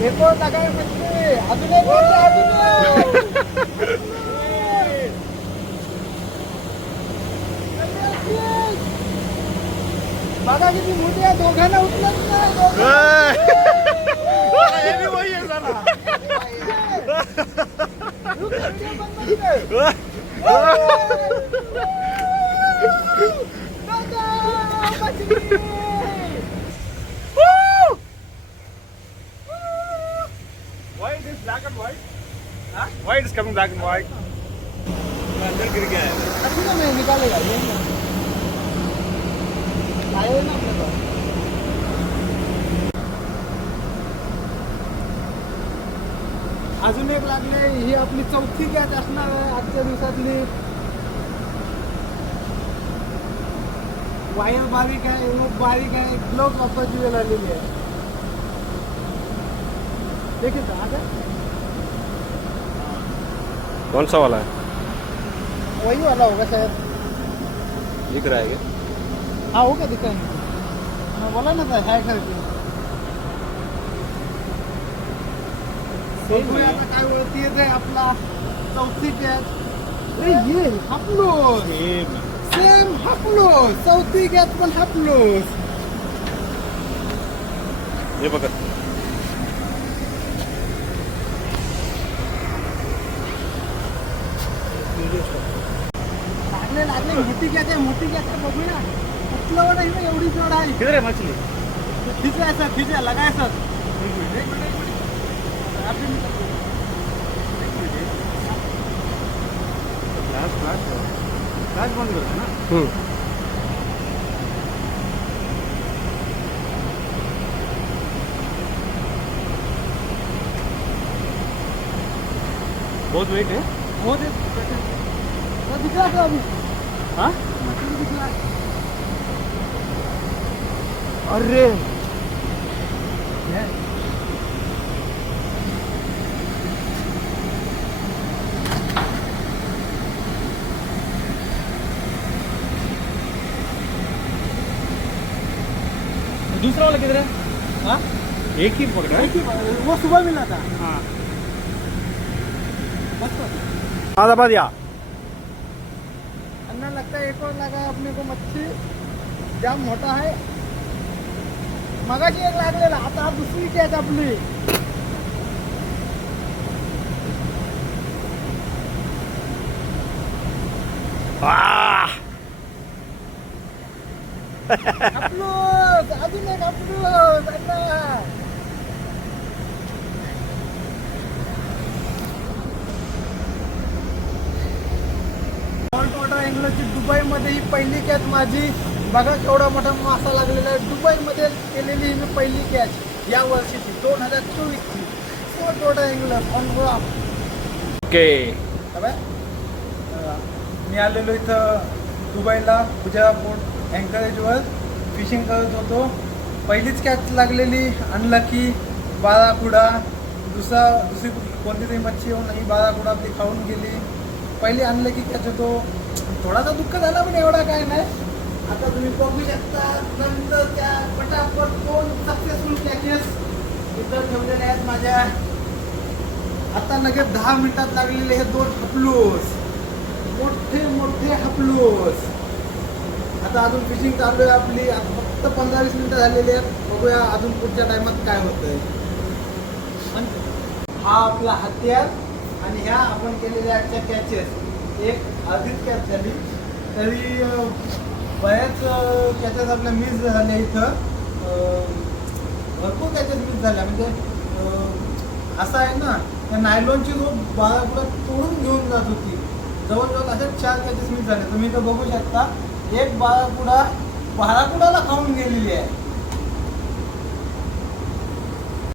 100번 나가는 거지 아들네 빨리 아들네 마당이 무대야. 너 가나 웃으면 안 돼. Why it is black and white? Why it is coming black and white? अंदर गिर गया है। अभी ना मैं निकालेगा ये ना आए ना अपने पास। अजून एक लागले ही आपली चौथी गॅस असणार आहे आजच्या दिवसातली वायर बारीक आहे रोप बारीक आहे ग्लोव वापरायची वेळ आलेली आहे आता कौन सा वाला है? वही वाला होगा शायद। दिख रहा है क्या? हाँ हो क्या दिक्कत नहीं मैं बोला ना था हाय करके आता काय वरती येत आपला चौथी गॅस अरे ये सेम हापलोस चौथी गॅस पण हापलोस ये पकड़ लागले गॅस आहे मोठी गॅस आहे बघूया कुठलं नाही ना एवढी जड आहे. किधर है मछली? सर ठीक आहे लगाय सर. एक मिनिट एक मिनिट एक मिनिट आप भी निकल दो. एक मिनिट फ्लैश फ्लैश फ्लैश बंद कर ना बहुत वेट है. हो दे वो दिख रहा था अभी? हाँ? है अरे। दूसरा वाला किधर है? हाँ? एक ही पकड़ा है। एक ही वो सुबह मिला था। हाँ। बस बस। आधा अन्ना लगता है एक और लगा अपने को मच्छी। जाम मोठा आहे मगाशी एक लागलेला आता दुसरी कॅच आपली अजून एक आपलोस अण्णा दुबईमध्ये ही पहिली कॅच माझी. बघा केवढा मोठा मासा लागलेला आहे. दुबईमध्ये केलेली ही मी पहिली कॅच या वर्षीची दोन हजार चोवीसची. ओके. मी आलेलो इथं दुबईला पूजा बोट अँकरेजवर फिशिंग करत होतो. पहिलीच कॅच लागलेली अनलकी बाराकुडा दुसरा दुसरी कोणती तरी मच्छी येऊन ही बाराकुडा आपली खाऊन गेली. पहिली अनलकी कॅच होतो. थोडासा दुःख झाला पण एवढा काय नाही. आता तुम्ही बघू शकता नंतर त्या पटापट दोन सक्सेसफुल कॅचेस इतर ठेवलेल्या आहेत माझ्या. आता लगेच दहा मिनिटात लागलेले हे दोन हपलूस. मोठे मोठे हपलूस. आता अजून फिशिंग चालू आहे आपली. फक्त पंधरा वीस मिनिटं झालेली आहेत. बघूया अजून पुढच्या टायमात काय होतंय. हा आपला हत्यार आणि ह्या आपण केलेल्या आजच्या कॅचेस एक आधीच कॅब झाली. तरी बऱ्याच कॅचेस आपल्या मिस झाल्या इथं. भरपूर कॅचेस मिस झाल्या. म्हणजे असं आहे ना त्या नायलॉनची रोप बाळापुढं तोडून घेऊन जात होती. जवळजवळ अशा चार कॅचेस मिस झाले तुम्ही इथं बघू शकता एक बाळापुडा बाळापुडाला खाऊन गेलेली आहे?